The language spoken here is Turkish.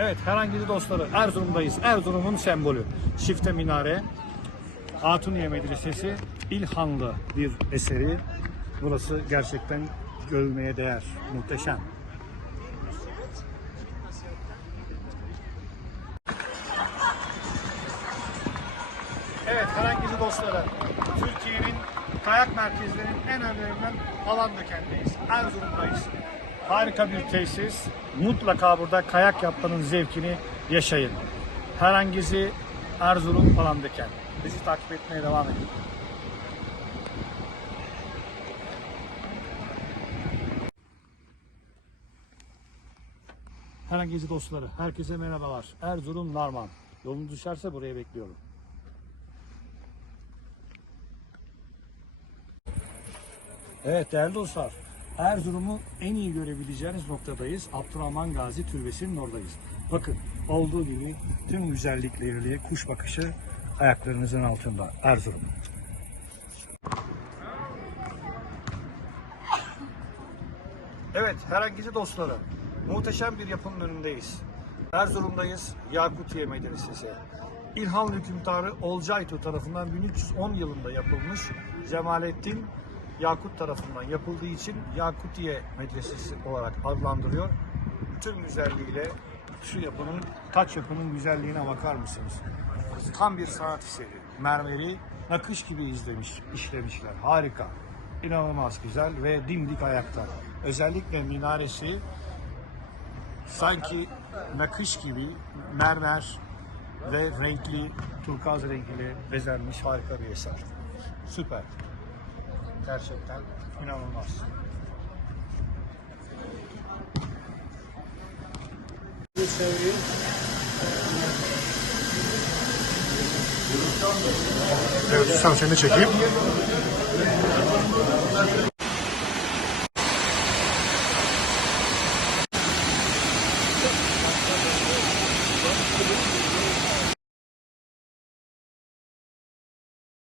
Evet herhangi dostları Erzurum'dayız. Erzurum'un sembolü. Çifte minare. Hatuniye Medresesi İlhanlı bir eseri. Burası gerçekten görülmeye değer. Muhteşem. Evet herhangi dostları Türkiye'nin kayak merkezlerinin en önlerinden Alandöken'deyiz. Erzurum'dayız. Harika bir tesis. Mutlaka burada kayak yapmanın zevkini yaşayın. Herhangizi Erzurum Alandöken. Bizi takip etmeye devam edin. Herhangi dostları, herkese merhabalar. Erzurum Narman. Yolunuz düşerse buraya bekliyorum. Evet değerli dostlar, Erzurum'u en iyi görebileceğiniz noktadayız. Abdurrahman Gazi Türbesi'nin oradayız. Bakın olduğu gibi tüm güzellikleriyle kuş bakışı ayaklarınızın altında. Erzurum. Evet herhangi dostları, muhteşem bir yapının önündeyiz. Erzurum'dayız, Yakutiye Medresesi. İlhanlı hükümdarı Olcaytu tarafından 1310 yılında yapılmış Cemalettin Yakut tarafından yapıldığı için Yakutiye Medresesi olarak adlandırıyor. Tüm güzelliğiyle şu yapının, taç yapının güzelliğine bakar mısınız? Tam bir sanat eseri. Mermeri nakış gibi izlemiş, işlemişler. Harika. İnanılmaz güzel ve dimdik ayakta. Özellikle minaresi sanki nakış gibi mermer ve renkli, turkuaz rengiyle bezenmiş harika bir eser. Süper. Gerçekten inanılmaz. Evet, Hüsam seni çekeyim.